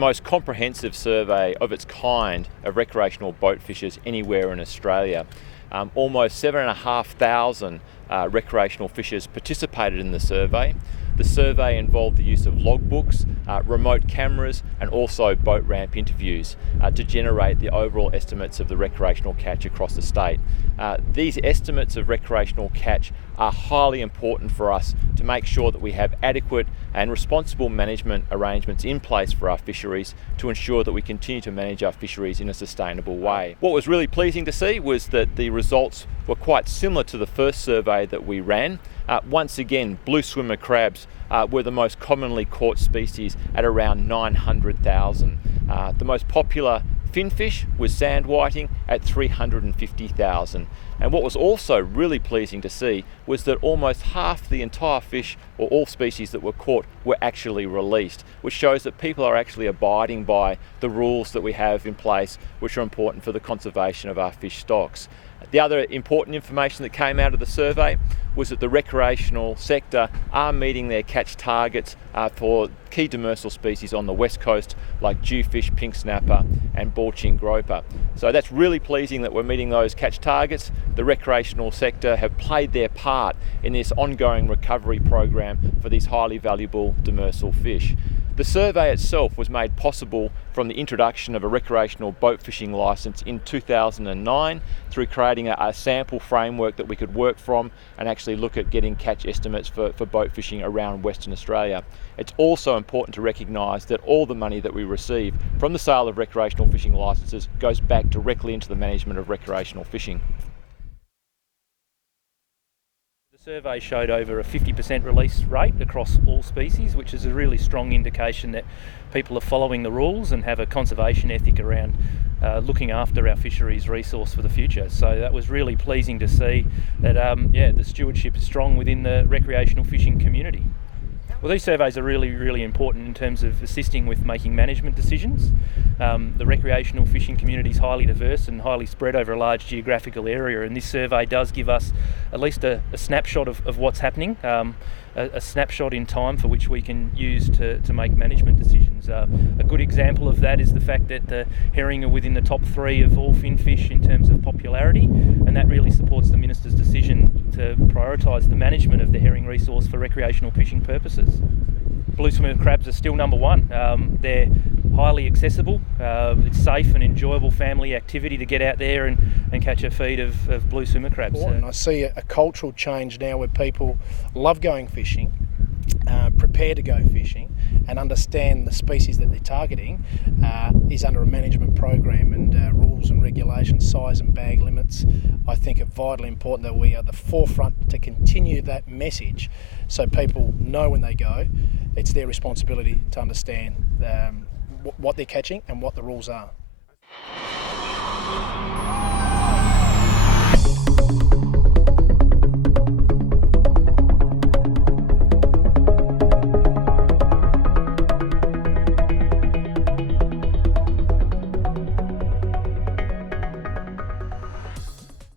the most comprehensive survey of its kind of recreational boat fishers anywhere in Australia. Almost 7,500 recreational fishers participated in the survey. The survey involved the use of logbooks, remote cameras and also boat ramp interviews to generate the overall estimates of the recreational catch across the state. These estimates of recreational catch are highly important for us to make sure that we have adequate and responsible management arrangements in place for our fisheries to ensure that we continue to manage our fisheries in a sustainable way. What was really pleasing to see was that the results were quite similar to the first survey that we ran. Once again, blue swimmer crabs were the most commonly caught species at around 900,000. The most popular finfish was sand whiting at 350,000. And what was also really pleasing to see was that almost half the entire fish, or all species that were caught, were actually released, which shows that people are actually abiding by the rules that we have in place, which are important for the conservation of our fish stocks. The other important information that came out of the survey was that the recreational sector are meeting their catch targets for key demersal species on the west coast like jewfish, pink snapper and balching groper. So that's really pleasing that we're meeting those catch targets. The recreational sector have played their part in this ongoing recovery program for these highly valuable demersal fish. The survey itself was made possible from the introduction of a recreational boat fishing licence in 2009 through creating a sample framework that we could work from and actually look at getting catch estimates for boat fishing around Western Australia. It's also important to recognise that all the money that we receive from the sale of recreational fishing licences goes back directly into the management of recreational fishing. The survey showed over a 50% release rate across all species, which is a really strong indication that people are following the rules and have a conservation ethic around looking after our fisheries resource for the future. So that was really pleasing to see that the stewardship is strong within the recreational fishing community. Well, these surveys are really important in terms of assisting with making management decisions. The recreational fishing community is highly diverse and highly spread over a large geographical area, and this survey does give us at least a snapshot of what's happening, a snapshot in time for which we can use to make management decisions. A good example of that is the fact that the herring are within the top 3 of all finfish in terms of popularity, and that really supports the Minister's decision to prioritise the management of the herring resource for recreational fishing purposes. Blue swimmer crabs are still number 1. They're highly accessible. It's safe and enjoyable family activity to get out there and catch a feed of blue swimmer crabs. I see a cultural change now where people love going fishing, prepare to go fishing and understand the species that they're targeting is under a management program, and rules and regulations, size and bag limits, I think are vitally important that we are at the forefront to continue that message so people know when they go it's their responsibility to understand what they're catching and what the rules are.